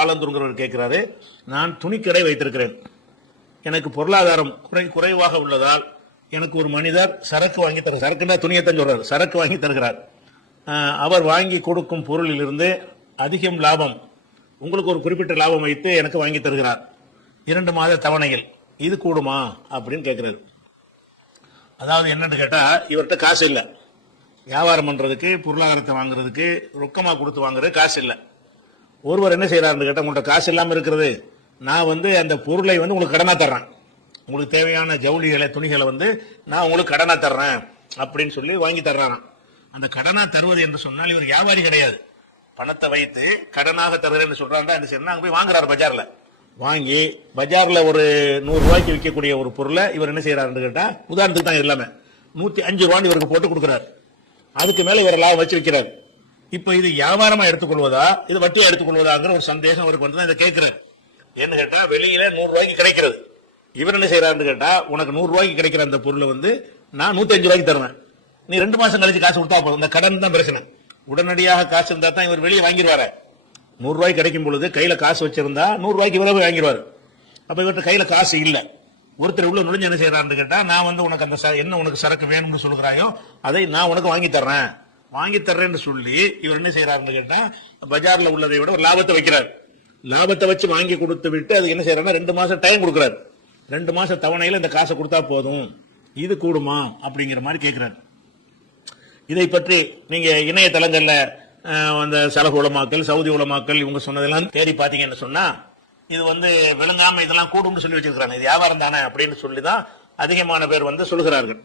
ஆலந்தூர்ங்கிறவர் கேட்கிறாரு, நான் துணிக்கடை வைத்திருக்கிறேன். எனக்கு பொருளாதாரம் குறைவாக உள்ளதால் எனக்கு ஒரு மனிதர் சரக்கு வாங்கி தர, சரக்குன்னா துணியத்தான் சொல்றாரு, சரக்கு வாங்கி தருகிறார். அவர் வாங்கி கொடுக்கும் பொருளில் இருந்து அதிகம் லாபம், உங்களுக்கு ஒரு குறிப்பிட்ட லாபம் வைத்து எனக்கு வாங்கி தருகிறார் 2 மாத தவணைகள். இது கூடுமா அப்படின்னு கேட்கிறாரு. அதாவது என்னன்னு கேட்டா, இவர்கிட்ட காசு இல்லை, வியாபாரம் பண்றதுக்கு, பொருளாதாரத்தை வாங்குறதுக்கு, ரொக்கமா கொடுத்து வாங்குறது காசு இல்லை. ஒருவர் என்ன செய்யறாருன்னு கேட்டா, உங்கள்கிட்ட காசு இல்லாம இருக்கிறது, நான் அந்த பொருளை உங்களுக்கு கடனா தர்றேன், உங்களுக்கு தேவையான ஜவுளிகளை துணிகளை நான் உங்களுக்கு கடனா தர்றேன் அப்படின்னு சொல்லி வாங்கி தர்றான். அந்த கடனா தருவது என்று சொன்னால் இவர் வியாபாரி கிடையாது, பணத்தை வைத்து கடனாக தருகிறேன்னு சொல்றாங்க. அங்க போய் வாங்குறாரு, பஜார்ல வாங்கி பஜார்ல ஒரு 100 ரூபாய்க்கு விற்கக்கூடிய ஒரு பொருளை இவர் என்ன செய்யறாருன்னு கேட்டா, உதாரணத்துக்கு தான் எல்லாமே 105 ரூபான்னு இவருக்கு போட்டு கொடுக்கிறார். அதுக்கு மேல இவர் லாபம் வச்சு விற்கிறார். இப்ப இது வியாபாரமா எடுத்துக்கொள்வதா, இது வட்டியா எடுத்துக்கொள்வதாங்கிற ஒரு சந்தேகம் அவருக்கு வந்து இதை கேட்கிறார். என்ன கேட்டா, வெளியில 100 ரூபாய்க்கு கிடைக்கிறது, இவர் என்ன செய்யறாருன்னு கேட்டா, உனக்கு 100 ரூபாய்க்கு கிடைக்கிற அந்த பொருளை நான் 105 ரூபாய்க்கு தருவேன், நீ 2 மாசம் கழிச்சு காசு கொடுத்தா போதும். இந்த கடன் தான் பிரச்சனை. உடனடியாக காசு இருந்தா தான் இவர் வெளியே வாங்கிடுவாரு. 100 ரூபாய்க்கு கிடைக்கும் பொழுது கையில காசு வச்சிருந்தா 100 ரூபாய்க்கு இவரே வாங்கிடுவாரு. அப்ப இவர்கிட்ட கையில காசு இல்ல. ஒருத்தர் உள்ள நுழைஞ்சு என்ன செய்யறாருன்னு கேட்டா, நான் உனக்கு அந்த என்ன உனக்கு சரக்கு வேணும்னு சொல்லுகிறாயோ அதை நான் உனக்கு வாங்கி தர்றேன்னு சொல்லி இவர் என்ன செய்யறாருன்னு கேட்டா, பஜார்ல உள்ளதை விட ஒரு லாபத்தை வைக்கிறார். லாபத்தை வச்சு வாங்கி கொடுத்து விட்டு அது என்ன செய்யறாருன்னா 2 மாசம் டைம் கொடுக்கிறார். 2 மாசம் தவணையில இந்த காசை கொடுத்தா போதும், இது கூடுமா அப்படிங்கிற மாதிரி கேட்கிறார். இதை பற்றி நீங்க இணையதளங்கள்ல அந்த சலஃப் உலமாக்கள், சவுதி உலமாக்கள் இவங்க சொன்னதெல்லாம் தேடி பாத்தீங்கன்னு சொன்னா, இது விளங்காம இதெல்லாம் கூடும்னு சொல்லி வச்சிருக்காங்க. இது வியாபாரம் தானே அப்படின்னு சொல்லிதான் அதிகமான பேர் சொல்லுகிறார்கள்.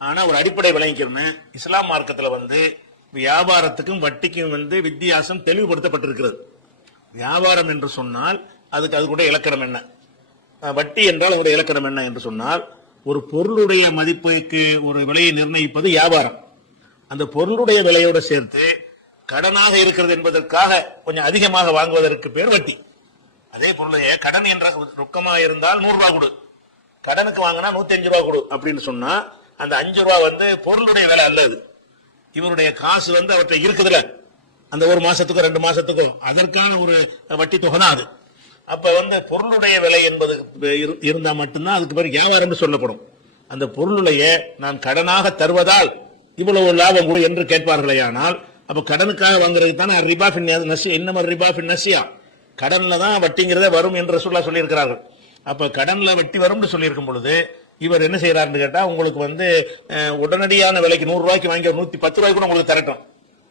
ஆனா ஒரு அடிப்படை விளங்கிக்கிறேன், இஸ்லாம் மார்க்கத்துல வியாபாரத்துக்கும் வட்டிக்கும் வித்தியாசம் தெளிவுபடுத்தப்பட்டிருக்கிறது. வியாபாரம் என்று சொன்னால் அது கூட இலக்கணம் என்ன, வட்டி என்றால் அதோட இலக்கணம் என்ன என்று சொன்னால், ஒரு பொருளுடைய மதிப்புக்கு ஒரு விலையை நிர்ணயிப்பது வியாபாரம். அந்த பொருளுடைய விலையோட சேர்த்து கடனாக இருக்கிறது என்பதற்காக கொஞ்சம் அதிகமாக வாங்குவதற்கு பேர் வட்டி. அதே பொருளையே கடன் என்ற ரொக்கமாக இருந்தால் 100 ரூபாய் கொடு, கடனுக்கு வாங்கினா 105 ரூபாய் கொடு அப்படின்னு சொன்னா, அந்த 5 ரூபாய் பொருளுடைய விலை அல்லது இவருடைய காசு அவற்றை இருக்குதுல, அந்த 1 மாசத்துக்கோ 2 மாசத்துக்கோ அதற்கான ஒரு வட்டி தொகை தான் அது. அப்ப பொருளுடைய விலை என்பது இருந்தா மட்டும்தான் அதுக்கு பேர் வியாபாரம் சொல்லப்படும். அந்த பொருளுடைய நான் கடனாக தருவதால் இவ்வளவு லாபம் கூட என்று கேட்பார்களே. ஆனால் அப்ப கடனுக்காக வாங்குறதுக்கு தானே ரிபா ஃபின் நசியா, இன்னம ரிபா ஃபின் நசியா, கடன்ல தான் வட்டிங்கிறதே வரும் என்று சொல்லி இருக்கிறார்கள். அப்ப கடன்ல வட்டி வரும்னு சொல்லி இருக்கும் பொழுது இவர் என்ன செய்யறாருன்னு கேட்டா, உங்களுக்கு உடனடியான விலைக்கு 100 ரூபாய்க்கு வாங்கி 110 ரூபாய்க்கு கூட உங்களுக்கு தரட்டும்,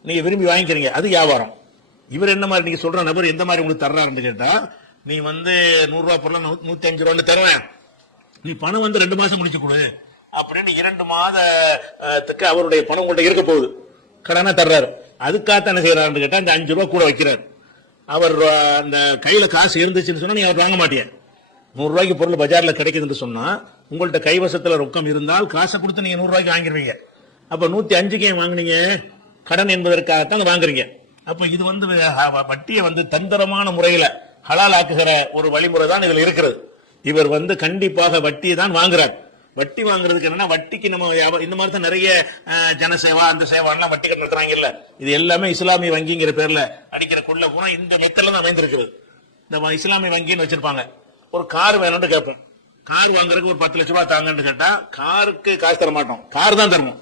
நீங்க விரும்பி வாங்கிக்கிறீங்க, அது வியாபாரம். இவர் என்ன மாதிரி நீங்க சொல்ற நபர் எந்த மாதிரி உங்களுக்கு தர்றாருன்னு கேட்டா, நீ 100 ரூபாய் பொருள் 105 ரூபான்னு தருவேன், நீ பணம் 2 மாசம் முடிச்சு கொடு அப்படின்னு 2 மாதத்துக்கு அவருடைய பணம் உங்கள்கிட்ட இருக்க போகுது, கடனா தர்றாரு. அதுக்காக என்ன செய்யறாருன்னு கேட்டா, இந்த 5 ரூபாய் கூட வைக்கிறார். அவர் அந்த கையில காசு இருந்துச்சுன்னு சொன்னா நீங்க அவர் வாங்க மாட்டீங்க. 100 ரூபாய்க்கு பொருள் பஜார்ல கிடைக்குதுன்னு சொன்னா, உங்கள்கிட்ட கைவசத்துல ரொக்கம் இருந்தால் காசை கொடுத்து நீங்க 100 ரூபாய்க்கு வாங்கிருவீங்க. அப்ப 105க்கு வாங்குனீங்க, கடன் என்பதற்காகத்தான் வாங்குறீங்க. அப்ப இது வட்டியை தந்திரமான முறையில ஹலால் ஆக்குகிற ஒரு வழிமுறை தான் இதுல இருக்கிறது. இவர் கண்டிப்பாக வட்டியை தான் வாங்குறார். வட்டி வாங்குறதுக்கு என்னன்னா, வட்டிக்கு நம்ம இந்த மாதிரி தான் நிறைய ஜனசேவா அந்த சேவாலாம் வட்டி நடத்துறாங்க இல்ல, இது எல்லாமே இஸ்லாமிய வங்கிங்கிற பேர்ல அடிக்கிற கொள்ள போனா இந்த மெத்தட்ல தான் அமைந்திருக்கிறது. இந்த இஸ்லாமிய வங்கின்னு வச்சிருப்பாங்க. ஒரு கார் வேணும்னு கேட்போம், கார் வாங்குறதுக்கு ஒரு 10 லட்சம் ரூபாய் தாங்கன்னு கேட்டா, காருக்கு காசு தர மாட்டோம், கார் தான் தரணும்.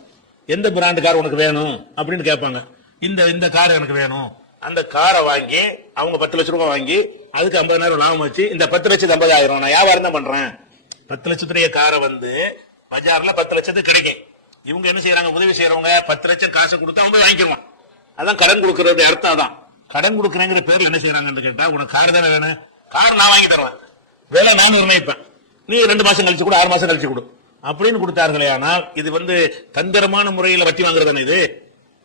எந்த பிராண்ட் கார் உனக்கு வேணும் அப்படின்னு கேட்பாங்க. இந்த கார் எனக்கு வேணும். அந்த காரை வாங்கி அவங்க 10 லட்சம் ரூபாய் வாங்கி அதுக்கு 50,000 லாபம் வச்சு, இந்த 10 லட்சத்து 50,000 நான் வியாபாரம் தான் பண்றேன். 10 லட்சத்துடைய காரை பஜார்ல 10 லட்சத்துக்கு கிடைக்கும். இவங்க என்ன செய்யறாங்க, உதவி செய்யறவங்க 10 லட்சம் காசை கொடுத்து அவங்க வாங்கிக்குவாங்க. அதான் கடன் கொடுக்கறது அர்த்தம். தான் கடன் கொடுக்கறேங்கிற பேர்ல என்ன செய்யறாங்கன்னு கேட்டா, உனக்கு கார் தானே வேணும், கார் நான் வாங்கி தருவேன், வேலை நான் நிர்ணயிப்பேன், நீ 2 மாசம் கழிச்சு கூட 6 மாசம் கழிச்சு கொடு அப்படின்னு கொடுத்தார்களே. ஆனால் இது தந்திரமான முறையில வட்டி வாங்குறது தானே இது.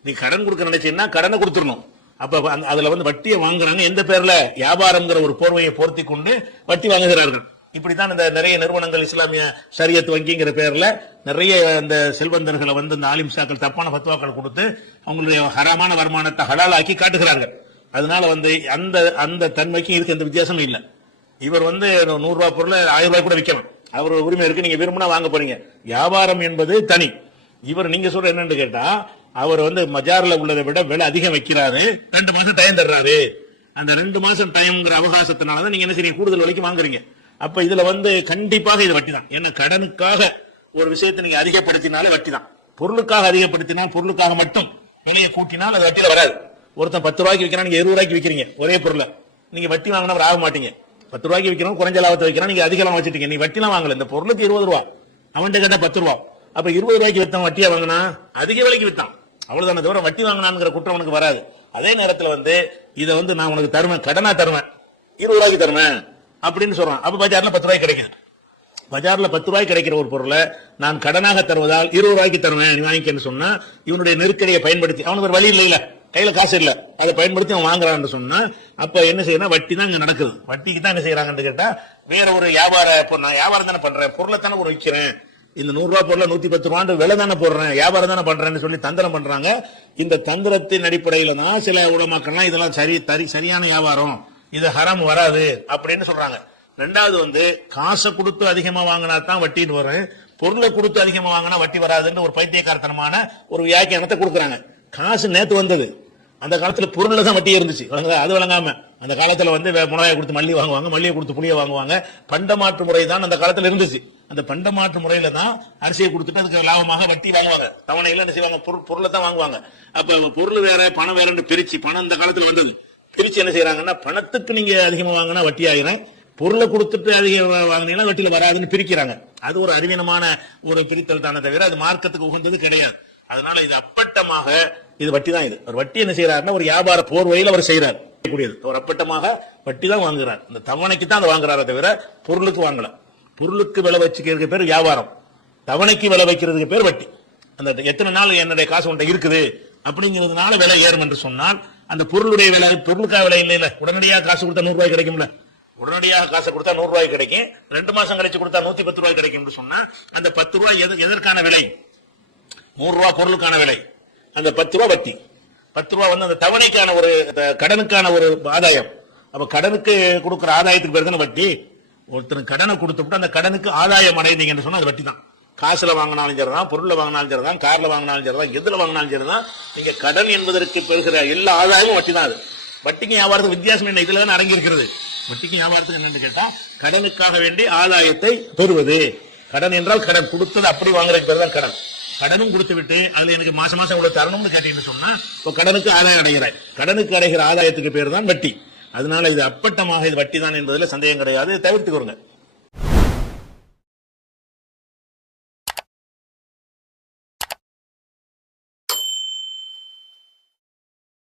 நீ கடன் கொடுக்க நினைச்சீங்கன்னா கடனை கொடுத்துடணும். அப்ப அதுல வட்டியை வாங்குறாங்க, எந்த பேர்ல வியாபாரம்ங்கிற ஒரு போர்வையை போர்த்தி கொண்டு வட்டி வாங்குகிறார்கள். இப்படித்தான் இந்த நிறைய நிறுவனங்கள் இஸ்லாமிய ஷரியத் வங்கிங்கிற பேர்ல நிறைய இந்த செல்வந்தர்களை இந்த ஆலிம்சாக்கள் தப்பான பத்வாக்கள் கொடுத்து அவங்களுடைய ஹராமான வருமானத்தை ஹலாலாக்கி காட்டுகிறாங்க. அதனால அந்த தன்மைக்கு இதுக்கு எந்த வித்தியாசமும் இல்லை. இவர் 100 ரூபாய் பொருள் 1000 ரூபாய் கூட விற்கலாம், அவர் உரிமை இருக்கு, நீங்க விரும்பினா வாங்க போறீங்க. வியாபாரம் என்பது தனி. இவர் நீங்க சொல்ற என்னன்னு கேட்டா, அவர் பஜார்ல உள்ளதை விட விலை அதிகம் வைக்கிறாரு, 2 மாசம் டைம் தர்றாரு, அந்த 2 மாசம் டைம்ங்கிற அவகாசத்தினாலதான் நீங்க என்ன செய்றீங்க, கூடுதல் விலைக்கு வாங்குறீங்க. அப்ப இதுல கண்டிப்பாக இது வட்டி தான். ஏன்னா கடனுக்காக ஒரு விஷயத்தை நீங்க அதிகப்படுத்தினாலே வட்டி தான். பொருளுக்காக அதிகப்படுத்தினால், பொருளுக்காக மட்டும் விலையை கூட்டினால் அது வட்டியில வராது. ஒருத்தன் 10 ரூபாய்க்கு விற்கிறான், நீங்க 20 ரூபாய்க்கு விற்கிறீங்க ஒரே பொருளை, நீங்க வட்டி வாங்கினா ஆக மாட்டீங்க. 10 ரூபாய்க்கு விற்கிறோம், குறைஞ்ச லாபத்தை வைக்கிறான், நீங்க அதிக லாபம் வச்சுட்டீங்க. நீ வட்டிலாம் வாங்கல, இந்த பொருளுக்கு 20 ரூபா, அவன்கிட்ட கேட்டா 10 ரூபா. அப்ப 20 ரூபாய்க்கு வித்தான், வட்டியா வாங்கினா அதிக விலைக்கு வித்தான், அவ்வளவுதானே தவிர வட்டி வாங்கினாங்கிற குற்றம் உனக்கு வராது. அதே நேரத்தில் இதை நான் உனக்கு தருவேன், கடனா தருவேன், 20 ரூபாய்க்கு தருவேன் அப்படின்னு சொல்றான். அப்ப பஜார்ல 10 ரூபாய்க்கு கிடைக்குது. பஜார்ல 10 ரூபாய்க்கு கிடைக்கிற ஒரு பொருளை நான் கடனாக தருவதால் 20 ரூபாய்க்கு தருவேன், நீ வாங்கிக்கன்னு சொன்னா, இவனுடைய நெருக்கடியை பயன்படுத்தி, அவனுக்கு ஒரு வழி இல்ல, கையில காசு இல்ல, அதை பயன்படுத்தி அவன் வாங்குறான்னு சொன்னா, அப்ப என்ன செய்யணும், வட்டி தான் இங்க நடக்குது. வட்டிக்கு தான் என்ன செய்யறாங்கன்னு கேட்டா, வேற ஒரு நான் வியாபாரம் தானே பண்றேன், பொருளை தானே ஒரு விற்கிறேன், இந்த 100 ரூபாய் பொருளை 110 ரூபாய் விலை தானே போடுறேன், வியாபாரம் தானே பண்றேன்னு சொல்லி தந்திரம் பண்றாங்க. இந்த தந்திரத்தின் அடிப்படையில தான் சில உலமாக்கள்லாம் இதெல்லாம் சரியான வியாபாரம், இது ஹராம் வராது அப்படின்னு சொல்றாங்க. ரெண்டாவது காசை கொடுத்து அதிகமா வாங்கினா தான் வட்டின்னு வரும், பொருளை கொடுத்து அதிகமா வாங்கினா வட்டி வராதுன்னு ஒரு பைத்தியக்காரத்தனமான ஒரு வியாக்கியானத்தை கொடுக்குறாங்க. காசு நேத்து வந்தது, அந்த காலத்துல பொருள்ல தான் வட்டி இருந்துச்சு, அது வழங்காம அந்த காலத்துல மிளகாய் கொடுத்து மல்லி வாங்குவாங்க, மல்லியை கொடுத்து புளிய வாங்குவாங்க. பண்டமாற்று முறை தான் அந்த காலத்துல இருந்துச்சு. அந்த பண்டமாற்று முறையில தான் அரிசியை கொடுத்துட்டு அதுக்கு லாபமாக வட்டி வாங்குவாங்க. தவணையில என்ன செய்வாங்க, பொருளை தான் வாங்குவாங்க. அப்ப பொருள் வேற பணம் வேறன்னு பிரிச்சு, பணம் இந்த காலத்துல வந்தது, பிரிச்சு என்ன செய்யறாங்கன்னா, பணத்துக்கு நீங்க அதிகமா வாங்கினா வட்டி ஆகிறேன், பொருளை கொடுத்துட்டு அதிகம் வாங்கினீங்கன்னா வட்டியில வராதுன்னு பிரிக்கிறாங்க. அது ஒரு அறிவீனமான ஒரு பிரித்தல் தானே தவிர அது மார்க்கத்துக்கு உகந்தது கிடையாது. அதனால இது அப்பட்டமாக இது வட்டி தான். இது ஒரு வட்டி என்ன செய்யறாருன்னா, ஒரு வியாபார போர்வையில் அவர் செய்யறார் கூடியது, ஒரு அப்பட்டமாக வட்டி தான் வாங்குறார். இந்த தவணைக்கு தான் அதை வாங்குறாரே தவிர பொருளுக்கு வாங்கல. பொருளுக்கு விலை வச்சுக்கிறதுக்கு பேர் வியாபாரம், தவணைக்கு விலை வைக்கிறதுக்கு பேர் வட்டி. அந்த எத்தனை நாள் என்னுடைய காசு உன்ட்ட இருக்குது அப்படிங்கிறதுனால விலை ஏறும் என்று சொன்னால், அந்த பொருளுடைய விலை, பொருளுக்காக விலை இல்லை. உடனடியாக காசு கொடுத்தா 100 ரூபாய் கிடைக்கும்ல, உடனடியாக காசு கொடுத்தா 100 ரூபாய் கிடைக்கும், 2 மாசம் கழிச்சு கொடுத்தா 110 ரூபாய் கிடைக்கும் சொன்னா, அந்த 10 ரூபாய் எதற்கான விலை, 100 ரூபாய் பொருளுக்கான விலை, அந்த 10 ரூபாய் வட்டி. 10 ரூபாய் அந்த தவணைக்கான ஒரு கடனுக்கான ஒரு ஆதாயம். அப்ப கடனுக்கு கொடுக்கிற ஆதாயத்துக்கு பேர் தானே வட்டி. ஒருத்தர் கடனை கொடுத்துட்டு அந்த கடனுக்கு ஆதாயம் அடைந்தீங்கன்னு சொன்னா அது வட்டி தான். காசுல வாங்கினாலும் சரிதான், பொருள்ல வாங்கினாலும் சரிதான், கார்ல வாங்கினாலும் சரிதான், எதுல வாங்கினாலும் சரிதான், நீங்க கடன் என்பதற்கு பெறுகிற எல்லா ஆதாயமும் வட்டி தான். அது வட்டிக்கு வியாபாரத்துக்கு வித்தியாசம் என்ன, இதுல தான் அடங்கி இருக்கிறது. வட்டிக்கு வியாபாரத்துக்கு என்னன்னு கேட்டா, கடனுக்காக வேண்டி ஆதாயத்தை பெறுவது. கடன் என்றால் கடன் கொடுத்தது அப்படி வாங்குறதுக்கு பேர் தான் கடன். கடனும் கொடுத்து விட்டு அதுல எனக்கு மாசம் மாசம் இவ்வளவு தரணும்னு கேட்டீங்கன்னு சொன்னா, இப்போ கடனுக்கு ஆதாயம் அடைகிறாய், கடனுக்கு அடைகிற ஆதாயத்துக்கு பேர் தான் வட்டி. அதனால இது அப்பட்டமாக இது வட்டி தான் என்பதில் சந்தேகம் கிடையாது, தவிர்த்துக்கோங்க.